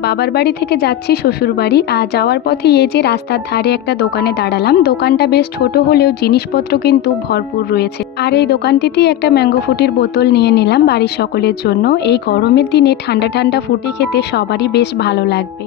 বাবার বাড়ি থেকে যাচ্ছি শ্বশুর বাড়ি, আর যাওয়ার পথে এই যে রাস্তার ধারে একটা দোকানে দাঁড়ালাম। দোকানটা বেশ ছোট হলেও জিনিসপত্র কিন্তু ভরপুর রয়েছে। আর এই দোকানটিতেই একটা ম্যাঙ্গো ফুটির বোতল নিয়ে নিলাম বাড়ির সকলের জন্য। এই গরমের দিনে ঠান্ডা ঠান্ডা ফুটি খেতে সবারই বেশ ভালো লাগবে।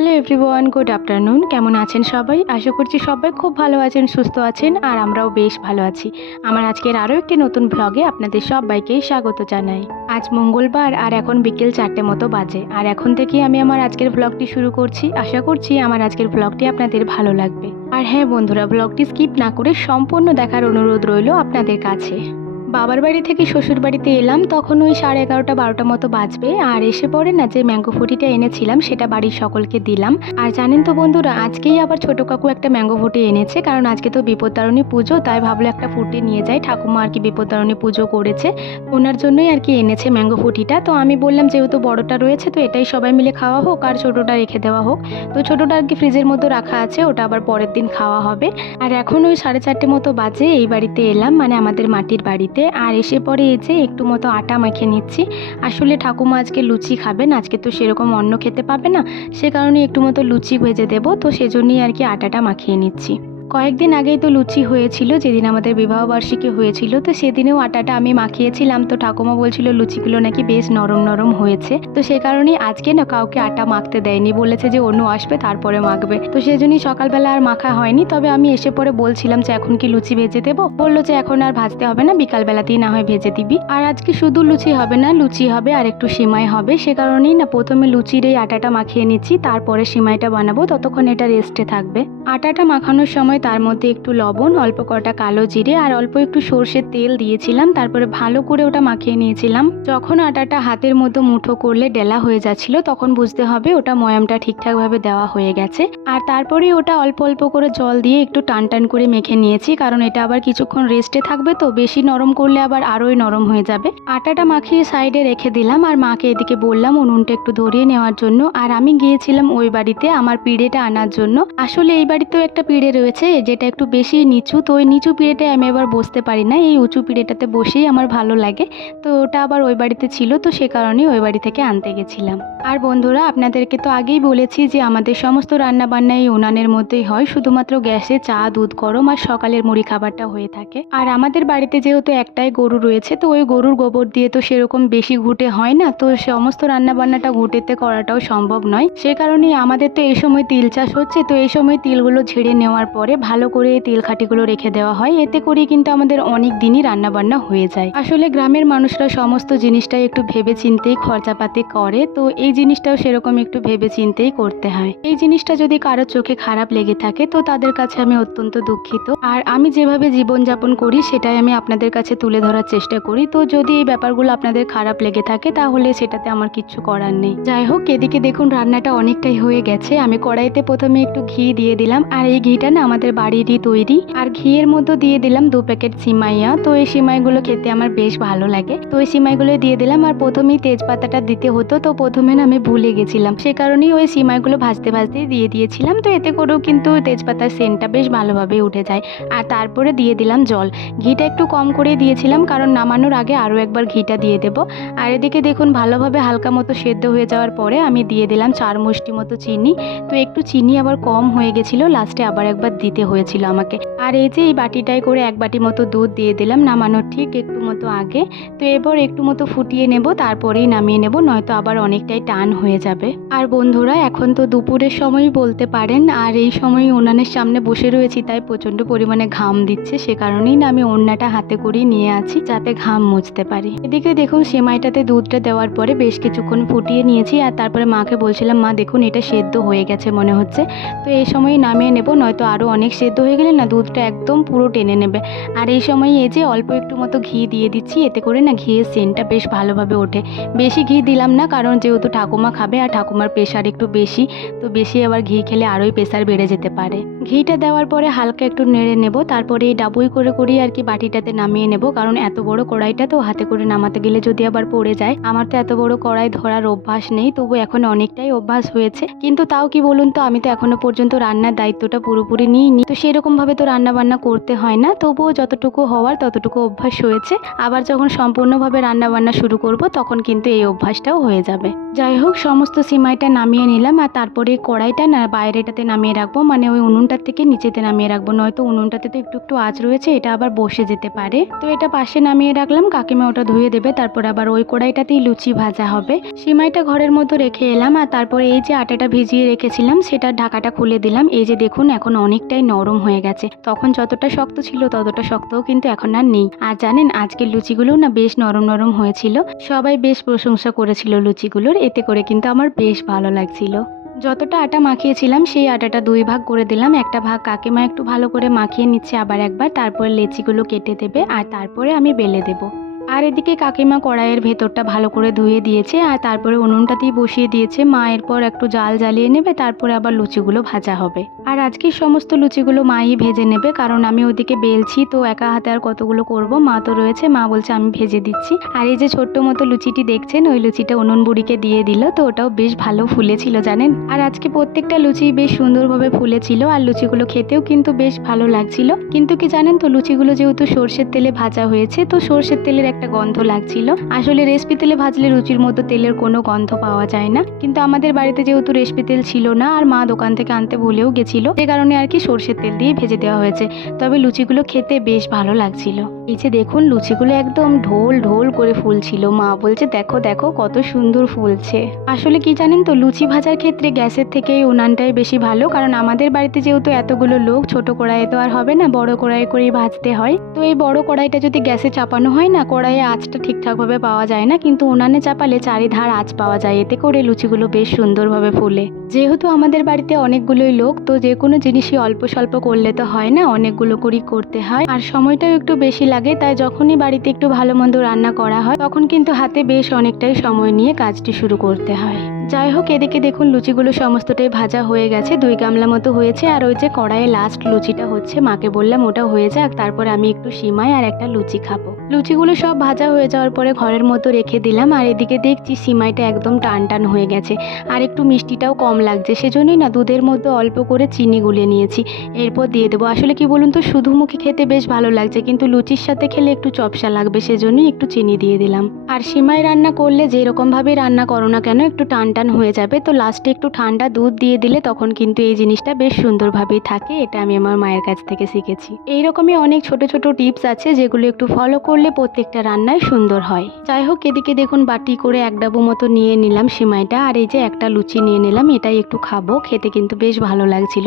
হ্যালো এভরিওয়ান গুড আফটারনুন কেমন আছেন সবাই? আশা করছি সবাই খুব ভালো আছেন, সুস্থ আছেন, আর আমরাও বেশ ভালো আছি। আমার আজকের আরও একটি নতুন ভ্লগে আপনাদের সবাইকেই স্বাগত জানাই। আজ মঙ্গলবার আর এখন বিকেল চারটে মতো বাজে। আর এখন থেকে আমি আমার আজকের ভ্লগটি শুরু করছি। আশা করছি আমার আজকের ভ্লগটি আপনাদের ভালো লাগবে। আর হ্যাঁ বন্ধুরা ভ্লগটি স্কিপ না করে সম্পূর্ণ দেখার অনুরোধ রইল আপনাদের কাছে। বাবার বাড়ি থেকে শ্বশুর বাড়িতে এলাম, তখন ওই সাড়ে এগারোটা বারোটা মতো বাজবে। আর এসে পড়ে না যে ম্যাঙ্গো ফুটিটা এনেছিলাম, সেটা বাড়ির সকলকে দিলাম। আর জানেন তো বন্ধুরা, আজকেই আবার ছোট কাকু একটা ম্যাঙ্গো ফুটি এনেছে, কারণ আজকে তো বিপত্তারণী পুজো, তাই ভাবলো একটা ফুটি নিয়ে যাই। ঠাকুমা আর কি বিপত্তারণী পুজো করেছে, ওনার জন্যই আর কি এনেছে ম্যাঙ্গো ফুটিটা। তো আমি বললাম, যেহেতু বড়টা রয়েছে, তো এটাই সবাই মিলে খাওয়া হোক, আর ছোটোটা রেখে দেওয়া হোক। তো ছোটোটা আর কি ফ্রিজের মতো রাখা আছে, ওটা আবার পরের দিন খাওয়া হবে। আর এখন ওই সাড়ে চারটে মতো বাজে, এই বাড়িতে এলাম মানে আমাদের মাটির বাড়িতে। আর এসে পরে এসে একটু মতো আটা মাখে নিচ্ছি। আসলে ঠাকুমা আজকে লুচি খাবেন, আজকে তো সেরকম অন্ন খেতে পাবে না, সে কারণে একটু মতো লুচি ভেজে দেবো, তো সেজন্যই আর কি আটাটা মাখিয়ে নিচ্ছি। কয়েকদিন আগেই তো লুচি হয়েছিল, যেদিন আমাদের বিবাহবার্ষিকী হয়েছিল, তো সেদিনেও আটাটা আমি মাখিয়েছিলাম। তো ঠাকুমা বলছিল, লুচিগুলো নাকি বেশ নরম নরম হয়েছে। তো সে কারণেই আজকে না কাউকে আটা মাখতে দেয়নি। বলেছে যে অন্য আসবে, তারপরে মাখবে। তো সেজন্যই সকালবেলা আর মাখা হয়নি। তবে আমি এসে পরে বলছিলাম যে, এখন কি লুচি ভেজে দেবো? বলল যে, এখন আর ভাজতে হবে না, বিকালবেলাতেই না হয় ভেজে দিবি। আর আজকে শুধু লুচি হবে না, লুচি হবে, আর একটু সিমাই হবে। সে কারণেই না প্রথমে লুচির এই আটাটা মাখিয়ে নিচ্ছি, তারপরে সিমাইটা বানাবো, ততক্ষণ এটা রেস্টে থাকবে। আটাটা মাখানোর সময় তার মধ্যে একটু লবণ, অল্প কটা কালো জিরে আর অল্প একটু সর্ষের তেল দিয়েছিলাম। তারপরে ভালো করে ওটা মাখিয়ে নিয়েছিলাম। যখন আটাটা হাতের মতো মুঠো করলে ডেলা হয়ে যাচ্ছিল, তখন বুঝতে হবে ওটা ময়ামটা ঠিকঠাকভাবে দেওয়া হয়ে গেছে। আর তারপরে ওটা অল্প অল্প করে জল দিয়ে একটু টান টান করে মেখে নিয়েছি, কারণ এটা আবার কিছুক্ষণ রেস্টে থাকবে তো, বেশি নরম করলে আবার আরোই নরম হয়ে যাবে। আটাটা মাখিয়ে সাইডে রেখে দিলাম আর মাকে এদিকে বললাম উনুনটা একটু ধরিয়ে নেওয়ার জন্য। আর আমি গিয়েছিলাম ওই বাড়িতে আমার পিড়েটা আনার জন্য। আসলে এই বাড়িতেও একটা পিড়ে রয়েছে যেটা একটু বেশি নিচু, তো ওই নিচু পিড়েটায় আমি আবার বসতে পারি না। এই উঁচু পিড়েটাতে বসেই আমার ভালো লাগে। তো ওটা আবার ওই বাড়িতে ছিল, তো সে কারণেই ওই বাড়ি থেকে আনতে গেছিলাম। আর বন্ধুরা, আপনাদেরকে তো আগেই বলেছি যে আমাদের সমস্ত রান্নাবান্না এই উনানের মধ্যেই হয়। শুধুমাত্র গ্যাসে চা, দুধ গরম আর সকালের মুড়ি খাবারটা হয়ে থাকে। আর আমাদের বাড়িতে যেহেতু একটাই গরু রয়েছে, তো ওই গরুর গোবর দিয়ে তো সেরকম বেশি ঘুটে হয় না। তো সমস্ত রান্নাবান্নাটা ঘুটেতে করাটাও সম্ভব নয়। সে কারণেই আমাদের তো এই সময় তিল চাষ হচ্ছে, তো এই সময় তিলগুলো ঝেড়ে নেওয়ার পরে ভালো করে তিল খাটিগুলো রেখে দেওয়া হয়। এতে করে কিন্তু আমাদের অনেক দিনই রান্নাবান্না হয়ে যায়। আসলে গ্রামের মানুষরা সমস্ত জিনিসটাই একটু ভেবে চিন্তেই খরচাপাতি করে, তো এই জিনিসটাও সেরকম একটু ভেবে চিন্তেই করতে হয়। এই জিনিসটা যদি কারোর চোখে খারাপ লেগে থাকে, তো তাদের কাছে আমি অত্যন্ত দুঃখিত। আর আমি যেভাবে জীবনযাপন করি, সেটাই আমি আপনাদের কাছে তুলে ধরার চেষ্টা করি। তো যদি এই ব্যাপারগুলো আপনাদের খারাপ লেগে থাকে, তাহলে সেটাতে আমার কিচ্ছু করার নেই। যাই হোক, এদিকে দেখুন রান্নাটা অনেকটাই হয়ে গেছে। আমি কড়াইতে প্রথমে একটু ঘি দিয়ে দিলাম। আর এই ঘিটা না আমাদের বাড়িরই তৈরি। আর ঘিয়ের মধ্যে দিয়ে দিলাম দু প্যাকেট সিমাইয়া। তো এই সিমাইগুলো খেতে আমার বেশ ভালো লাগে। তো এই সিমাইগুলো দিয়ে দিলাম আর প্রথমেই তেজপাতাটা দিতে হতো। তো প্রথমে না আমি ভুলে গেছিলাম। সে কারণেই ওই সিমাইগুলো ভাজতে ভাজতে দিয়ে দিয়েছিলাম। তো এতে করেও কিন্তু তেজপাতার সেন্টটা বেশ ভালোভাবে উঠে যায়। আর তারপরে দিয়ে দিলাম জল। ঘিটা একটু কম করে দিয়েছিলাম, কারণ নামানোর আগে আরও একবার ঘিটা দিয়ে দেব। আর এদিকে দেখুন, ভালোভাবে হালকা মতো সেদ্ধ হয়ে যাওয়ার পরে আমি দিয়ে দিলাম চার মুষ্টি মতো চিনি। তো একটু চিনি আবার কম হয়ে গেছিল, লাস্টে আবার একবার দিতে হয়েছিল আমাকে। আর এই যে এই বাটিটায় করে এক বাটি মতো দুধ দিয়ে দিলাম নামানোর ঠিক একটু মতো আগে। তো এবার একটু মতো ফুটিয়ে নেব, তারপরেই নামিয়ে নেব, নয়তো আবার অনেকটাই টান হয়ে যাবে। আর বন্ধুরা, এখন তো দুপুরের সময় বলতে পারেন, আর এই সময় উনানের সামনে বসে রয়েছি, তাই প্রচণ্ড পরিমাণে ঘাম দিচ্ছে, সে কারণেই না আমি ওড়নাটা হাতে করেই নিয়ে আছি, যাতে ঘাম মুছতে পারি। এদিকে দেখুন, সেমাইটাতে দুধটা দেওয়ার পরে বেশ কিছুক্ষণ ফুটিয়ে নিয়েছি, আর তারপরে মাকে বলছিলাম, মা, দেখুন, এটা সেদ্ধ হয়ে গেছে মনে হচ্ছে। তো এই সময় নামিয়ে নেব, নয়তো আরও অনেক সেদ্ধ হয়ে গেলে না দুধটা একদম পুরো টেনে নেবে। আর এই সময় এই যে অল্প একটু মতো ঘি দিয়ে দিচ্ছি, এতে করে না ঘিয়ের সেন্টটা বেশ ভালোভাবে ওঠে। বেশি ঘি দিলাম না, কারণ যেহেতু ঠাকুমা খাবে আর ঠাকুমার প্রেশার একটু বেশি, তো বেশি আবার ঘি খেলে আরোই প্রেশার বেড়ে যেতে পারে। ঘিটা দেওয়ার পরে হালকা একটু নেড়ে নেব, তারপরে এই ডাবুই করে করেই আর কি বাটিটাতে নামিয়ে নেব, কারণ এত বড় কড়াইটা তো হাতে করে নামাতে গেলে যদি আবার পড়ে যায়, আমার তো এত বড় কড়াই ধরার অভ্যাস নেই, তবু এখন অনেকটাই অভ্যাস হয়েছে। কিন্তু তাও কি বলুন তো, আমি তো এখনও পর্যন্ত রান্নার দায়িত্বটা পুরোপুরি নিই নিইনি তো সেরকম ভাবে তো রান্না বান্না করতে হয় না। তবুও যতটুকু হওয়ার ততটুকু অভ্যাস হয়েছে আবার যখন সম্পূর্ণভাবে রান্না বান্না শুরু করব, তখন কিন্তু এই অভ্যাসটাও হয়ে যাবে। যাই হোক, সমস্ত সিমাইটা নামিয়ে নিলাম আর তারপরে কড়াইটা না বাইরেটাতে নামিয়ে রাখব। মানে ওই উনুনটার থেকে নিচেতে নামিয়ে রাখব। নয়তো উনুনটাতে তো একটু একটু আঁচ রয়েছে, এটা আবার বসে যেতে পারে। তো এটা পাশে নামিয়ে রাখলাম। কাকিমা ওটা ধুয়ে দেবে। তারপর আবার ওই কড়াইটাতেই লুচি ভাজা হবে। সিমাইটা ঘরের মধ্যে রেখে এলাম আর তারপরে এই যে আটাটা ভিজিয়ে রেখেছিলাম সেটার ঢাকাটা খুলে দিলাম। এই যে দেখুন, এখন অনেকটাই নরম হয়ে গেছে। তখন যতটা শক্ত ছিল ততটা শক্তও কিন্তু এখন আর নেই। আর জানেন, আজকের লুচিগুলো না বেশ নরম নরম হয়েছিল। সবাই বেশ প্রশংসা করেছিল লুচিগুলোর। এতে করে কিন্তু আমার বেশ ভালো লাগছিল। যতটা আটা মাখিয়েছিলাম, সেই আটাটা দুই ভাগ করে দিলাম। একটা ভাগ কাকিমা একটু ভালো করে মাখিয়ে নিচ্ছে আবার একবার। তারপরে লেচিগুলো কেটে দেবে আর তারপরে আমি বেলে দেবো। আর এদিকে কাকিমা কড়াইয়ের ভেতরটা ভালো করে ধুয়ে দিয়েছে আর তারপরে উনুনটাতেই বসিয়ে দিয়েছে। মা এরপর একটু জাল জ্বালিয়ে নেবে, তারপরে আবার লুচিগুলো ভাজা হবে। আর আজকে সমস্ত লুচিগুলো মাই ভেজে নেবে, কারণ আমি ওদিকে বেলছি, তো একা হাতে আর কতগুলো করব? মা তো রয়েছে, মা বলছে আমি ভেজে দিচ্ছি। আর এই যে ছোট্ট মতো লুচিটি দেখছেন, ওই লুচিটা উনুন বুড়িকে দিয়ে দিল, তো ওটাও বেশ ভালো ফুলেছিল, জানেন? আর আজকে প্রত্যেকটা লুচি বেশ সুন্দরভাবে ফুলেছিল, আর লুচিগুলো খেতেও কিন্তু বেশ ভালো লাগছিল। কিন্তু কি জানেন তো, লুচিগুলো যেহেতু সর্ষের তেলে ভাজা হয়েছে, তো সর্ষের তেলের গন্ধ লাগছিল। আসলে রেসপি তেলে ভাজলে লুচির মতো তেলের কোনো গন্ধ পাওয়া যায় না। কিন্তু আমাদের বাড়িতে যেহেতু রেসপি তেল ছিল না, আর মা দোকান থেকে আনতে ভুলেও গেছিল যে কারণে আর কি সর্ষের তেল দিয়ে ভেজে দেওয়া হয়েছে। তবে লুচিগুলো খেতে বেশ ভালো লাগছিল। এই যে দেখুন, লুচিগুলো একদম ঢোল ঢোল করে ফুলছিল। মা বলছে, দেখো দেখো, কত সুন্দর ফুলছে। আসলে কি জানেন তো, লুচি ভাজার ক্ষেত্রে গ্যাসের থেকে এই উনানটাই বেশি ভালো, কারণ আমাদের বাড়িতে যেহেতু এতগুলো লোক, ছোট কড়াইয়ে তো আর হবে না, বড় কড়াই করেই ভাজতে হয়। তো এই বড় কড়াইটা যদি গ্যাসে চাপানো হয় না কড়াইয়ে আঁচটা ঠিকঠাকভাবে পাওয়া যায় না, কিন্তু উনানে চাপালে চারিধার আঁচ পাওয়া যায়। এতে করে লুচিগুলো বেশ সুন্দরভাবে ফুলে। যেহেতু আমাদের বাড়িতে অনেকগুলোই লোক, তো যে কোনো জিনিসই অল্প স্বল্প করলে তো হয় না, অনেকগুলো করেই করতে হয়। আর সময়টাও একটু বেশি লাগে, তাই যখনই বাড়িতে একটু ভালো মন্দ রান্না করা হয়, তখন কিন্তু হাতে বেশ অনেকটাই সময় নিয়ে কাজটি শুরু করতে হয়। যাই হোক, এদিকে দেখুন, লুচিগুলো সমস্তটাই ভাজা হয়ে গেছে। দুই গামলা মতো হয়েছে, আর ওই যে কড়াইয়ে লাস্ট লুচিটা হচ্ছে, মাকে বললাম ওটা হয়ে যাক, তারপর আমি একটু সিমাই আর একটা লুচি খাব। লুচিগুলো সব ভাজা হয়ে যাওয়ার পরে ঘরের মতো রেখে দিলাম, আর এদিকে দেখছি সিমাইটা একদম টান টান হয়ে গেছে। আর একটু মিষ্টিটাও কম লাগছে, সেজন্যই না দুধের মধ্যে অল্প করে চিনি গুলে নিয়েছি। এরপর দিয়ে দেবো। আসলে কি বলুন তো শুধু মুখে খেতে বেশ ভালো লাগছে, কিন্তু লুচির সাথে খেলে একটু চপসা লাগবে, সেজন্যই একটু চিনি দিয়ে দিলাম। আর সিমাই রান্না করলে যেরকমভাবে রান্না করো না কেন, একটু টান টান হয়ে যাবে। তো লাস্টে একটু ঠান্ডা দুধ দিয়ে দিলে তখন কিন্তু এই জিনিসটা বেশ সুন্দরভাবেই থাকে। এটা আমি আমার মায়ের কাছ থেকে শিখেছি। এইরকমই অনেক ছোট ছোট টিপস আছে যেগুলো একটু ফলো করলে প্রত্যেকটা রান্নায় সুন্দর হয়। যাই হোক, এদিকে দেখুন বাটি করে এক ডাবু মতো নিয়ে নিলাম সিমাইটা। আর এই যে একটা লুচি নিয়ে নিলাম, এটাই একটু খাব। খেতে কিন্তু বেশ ভালো লাগছিল।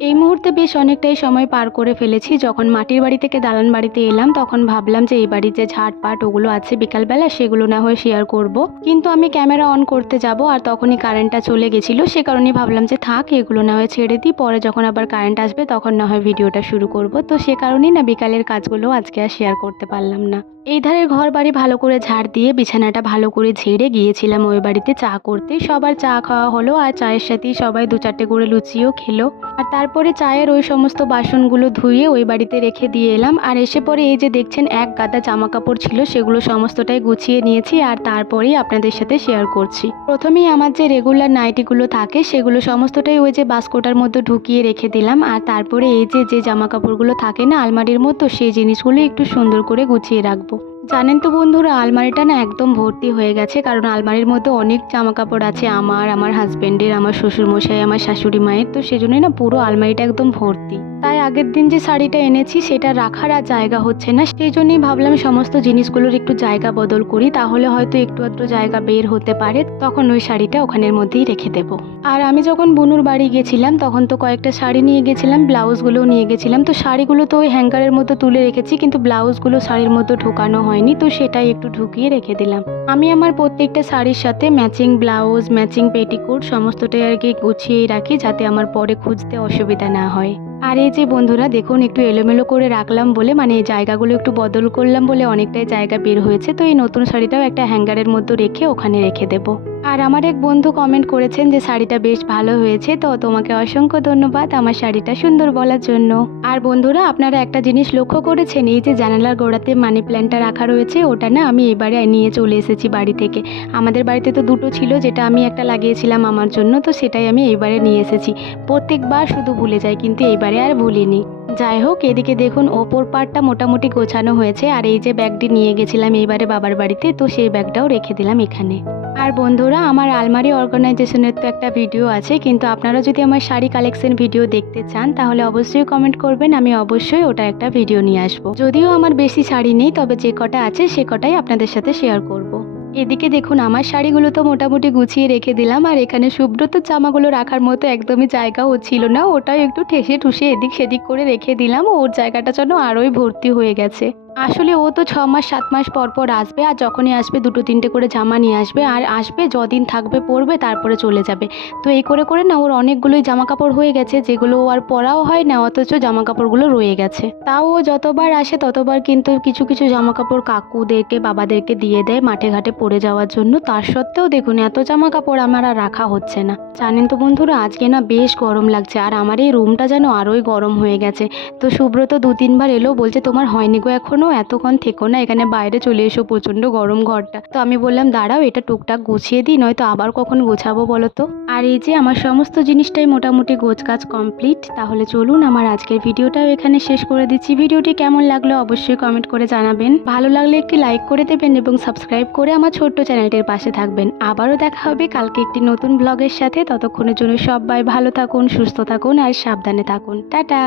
এই মুহূর্তে বেশ অনেকটাই সময় পার করে ফেলেছি। যখন মাটির বাড়ি থেকে দালান বাড়িতে এলাম, তখন ভাবলাম যে এই বাড়ির যে ঝাড়পাট ওগুলো আছে বিকালবেলা, সেগুলো না হয়ে শেয়ার করব। কিন্তু আমি ক্যামেরা অন করতে যাব আর তখনই কারেন্টটা চলে গেছিল। সে কারণেই ভাবলাম যে থাক, এগুলো না হয় ছেড়ে দিই। পরে যখন আবার কারেন্ট আসবে, তখন না হয় ভিডিওটা শুরু করব। তো সে কারণেই না বিকালের কাজগুলো আজকে আর শেয়ার করতে পারলাম না। এই ধারের ঘর বাড়ি ভালো করে ঝাড় দিয়ে বিছানাটা ভালো করে ঝেড়ে গিয়েছিলাম ওই বাড়িতে চা করতে। সবার চা খাওয়া হলো আর চায়ের সাথেই সবাই দু চারটে করে লুচিও খেলো। আর তারপরে চায়ের ওই সমস্ত বাসনগুলো ধুয়ে ওই বাড়িতে রেখে দিয়ে এলাম। আর এসে পরে এই যে দেখছেন, এক গাদা জামা কাপড় ছিল, সেগুলো সমস্তটাই গুছিয়ে নিয়েছি আর তারপরেই আপনাদের সাথে শেয়ার করছি। প্রথমেই আমার যে রেগুলার নাইটিগুলো থাকে, সেগুলো সমস্তটাই ওই যে বাস্কোটার মধ্যে ঢুকিয়ে রেখে দিলাম। আর তারপরে এই যে যে জামা কাপড়গুলো থাকে না, আলমারির মতো, সেই জিনিসগুলো একটু সুন্দর করে গুছিয়ে রাখব। জানেন তো বন্ধুরা, আলমারিটা না একদম ভর্তি হয়ে গেছে। কারণ আলমারির মধ্যে অনেক জামা কাপড় আছে, আমার আমার হাজবেন্ডের আমার শ্বশুরমশাই, আমার শাশুড়ি মায়ের। তো সেজন্যই না পুরো আলমারিটা একদম ভর্তি। তাই আগের দিন যে শাড়িটা এনেছি, সেটা রাখার আর জায়গা হচ্ছে না। সেই জন্যই ভাবলাম সমস্ত জিনিসগুলোর একটু জায়গা বদল করি, তাহলে হয়তো একটু আধটু জায়গা বের হতে পারে। তখন ওই শাড়িটা ওখানের মধ্যেই রেখে দেবো। আর আমি যখন বুনুর বাড়ি গেছিলাম, তখন তো কয়েকটা শাড়ি নিয়ে গেছিলাম, ব্লাউজগুলোও নিয়ে গেছিলাম। তো শাড়িগুলো তো ওই হ্যাঙ্গারের মতো তুলে রেখেছি, কিন্তু ব্লাউজগুলো শাড়ির মতো ঢোকানো হয়নি, তো সেটাই একটু ঢুকিয়ে রেখে দিলাম। আমি আমার প্রত্যেকটা শাড়ির সাথে ম্যাচিং ব্লাউজ ম্যাচিং পেটিকোট সমস্তটাই আর কি গুছিয়ে রাখি যাতে আমার পরে খুঁজতে অসুবিধা না হয়। আর এই যে বন্ধুরা, দেখুন একটু এলোমেলো করে রাখলাম বলে মানে এই জায়গাগুলো একটু বদল করলাম বলে অনেকটাই জায়গা বের হয়েছে, তো এই নতুন শাড়িটাও একটা হ্যাঙ্গারের মধ্যে রেখে ওখানে রেখে দেবো। আর আমার এক বন্ধু কমেন্ট করেছেন যে শাড়িটা বেশ ভালো হয়েছে, তো তোমাকে অসংখ্য ধন্যবাদ আমার শাড়িটা সুন্দর বলার জন্য। আর বন্ধুরা, আপনারা একটা জিনিস লক্ষ্য করেছেন? এই যে জানালার গোড়াতে মানি প্ল্যান্টটা রাখা রয়েছে, ওটা না আমি এবারে নিয়ে চলে এসেছি বাড়ি থেকে। আমাদের বাড়িতে তো দুটো ছিল, যেটা আমি একটা লাগিয়েছিলাম আমার জন্য, তো সেটাই আমি এইবারে নিয়ে এসেছি। প্রত্যেকবার শুধু ভুলে যাই, কিন্তু এইবারে আর ভুলিনি। যাই হোক, এদিকে দেখুন, ওপর পার্টটা মোটামুটি গোছানো হয়েছে, আর এই যে ব্যাগটি নিয়ে গেছিলাম এইবারে বাবার বাড়িতে, তো সেই ব্যাগটাও রেখে দিলাম এখানে। আর বন্ধুরা আমার আলমারি অর্গানাইজেশনের তো একটা ভিডিও আছে, কিন্তু আপনারা যদি আমার শাড়ি কালেকশন ভিডিও দেখতে চান, তাহলে অবশ্যই কমেন্ট করবেন, আমি অবশ্যই ওটা একটা ভিডিও নিয়ে আসব যদিও আমার বেশি শাড়ি নেই, তবে যে কটা আছে, সে কটাই আপনাদের সাথে শেয়ার করব। এদিকে দেখুন, আমার শাড়িগুলো তো মোটামুটি গুছিয়ে রেখে দিলাম, আর এখানে সুব্রতর জামাগুলো রাখার মতো একদমই জায়গাও ছিল না, ওটাও একটু ঠেসে ঠুসে এদিক সেদিক করে রেখে দিলাম, ওর জায়গাটা যেন আরোই ভর্তি হয়ে গেছে আসলে ও তো ছ মাস, সাত মাস পর পর আসবে আর যখনই আসবে দুটো, তিনটে করে জামা নিয়ে আসবে আর আসবে যদিন থাকবে, পরবে তারপরে চলে যাবে। তো এই করে করে না ওর অনেকগুলোই জামা কাপড় হয়ে গেছে যেগুলো আর পরাও হয় না অথচ জামা কাপড়গুলো রয়ে গেছে। তাও ও যতবার আসে ততবার কিন্তু কিছু কিছু জামা কাপড় কাকুদেরকে, বাবাদেরকে দিয়ে দেয় মাঠে ঘাটে পরে যাওয়ার জন্য। তার সত্ত্বেও দেখুন, এত জামা কাপড় আমার আর রাখা হচ্ছে না। জানেন তো বন্ধুরা, আজকে না বেশ গরম লাগছে আর আমার এই রুমটা যেন আরোই গরম হয়ে গেছে। তো সুব্রত দু, তিনবার এলো, বলছে, তোমার হয়নি গো এখনও? এতক্ষণ থেকো না, এখানে বাইরে চলে এসো প্রচণ্ড গরম ঘরটা। তো আমি বললাম, দাঁড়াও, এটা টুকটাক গুছিয়ে দিই, নয়তো আবার কখন গোছাবো বলো তো? আর এই যে আমার সমস্ত জিনিসটাই মোটামুটি গোছ কাজ কমপ্লিট তাহলে চলুন আমার আজকের ভিডিওটাও এখানে শেষ করে দিচ্ছি। ভিডিওটি কেমন লাগল অবশ্যই কমেন্ট করে জানাবেন। ভালো লাগলে একটি লাইক করে দেবেন এবং সাবস্ক্রাইব করে আমার ছোট্ট চ্যানেলটির পাশে থাকবেন। আবারও দেখা হবে কালকে একটি নতুন ব্লগের সাথে। ততক্ষণের জন্য সবাই ভালো থাকুন, সুস্থ থাকুন আর সাবধানে থাকুন। টাটা!